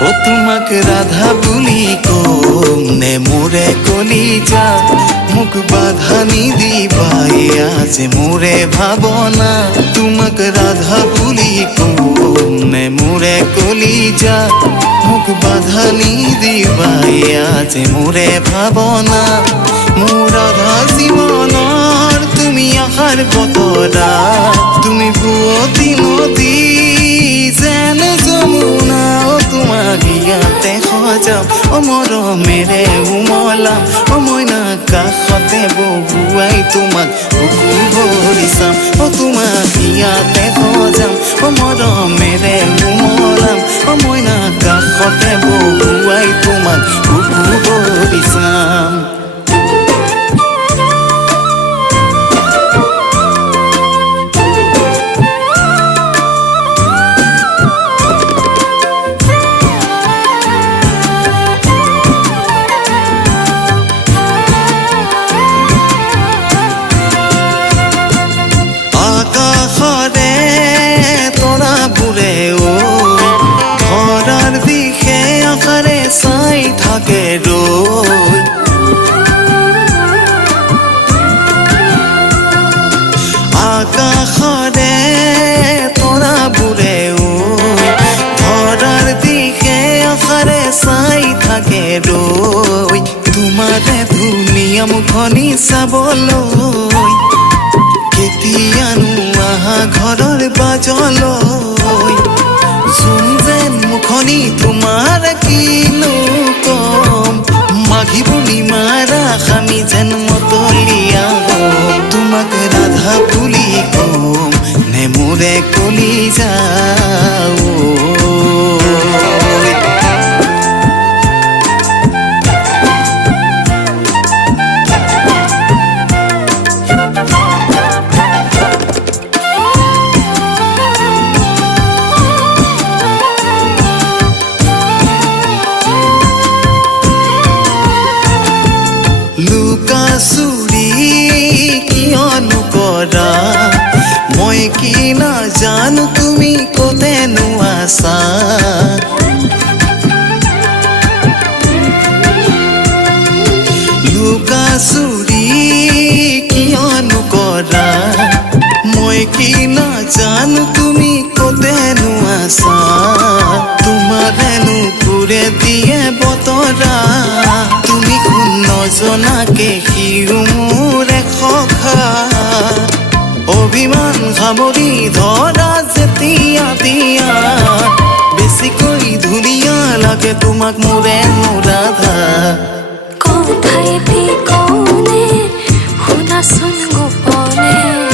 ও তোমাক রাধা বুলি কম নে মোরে কলিজা মুখ বাধা নিদিবা আছে মোরে ভাবনা তোমাক রাধা বুলি কম নে মোরে কলিজা মুখ বাধা নিদিবা আছে মোরে ভাবনা মোৰ ৰাধা জীবনৰ তুমি আশাৰ বতৰা তুমি পুৱতি নদী যেন যমুনা তোমাক ইয়াতে সজাম মৰমেৰে উমলাম মইনা কাষতে বহুৱাই তোমাক বুকু ভৰি চাম তোমাক ইয়াতে সজাম মৰমেৰে উমলাম মইনা কাষতে বহুৱাই তোমাক বুকু ভৰি চাম চাই থাকে ৰৈ আকাশৰে তৰাবোৰে ধৰাৰ দিশে আশাৰে চাই থাকে ৰৈ তোমাৰে ধুনীয়া মুখনি চাবলৈ কেতিয়ানো আহা ঘৰৰ বাজলৈ যোন যেন মুখনি তোমাৰ কিনো কম মাঘী পূৰ্ণিমাৰ আসামি যেন মতলীয়া তোমাক ৰাধা বুলি কম নে মোৰে কলিজা মই কি নাজানো তুমি কতেনো আছা লুকা চুৰি কিয়নো কৰা মই কি নাজানো তুমি কতেনো আছা তোমাৰেনো পুৰে দিয়ে বতৰা তুমি কোন নজনাকে সিও মোৰ সখা অভিমান সামৰি ধৰা যেতিয়া দিয়া বেছিকৈ ধুনীয়া লাগে তোমাক মোৰে ৰাধা কোঠাইতে কনে শুনাচোন গোপনে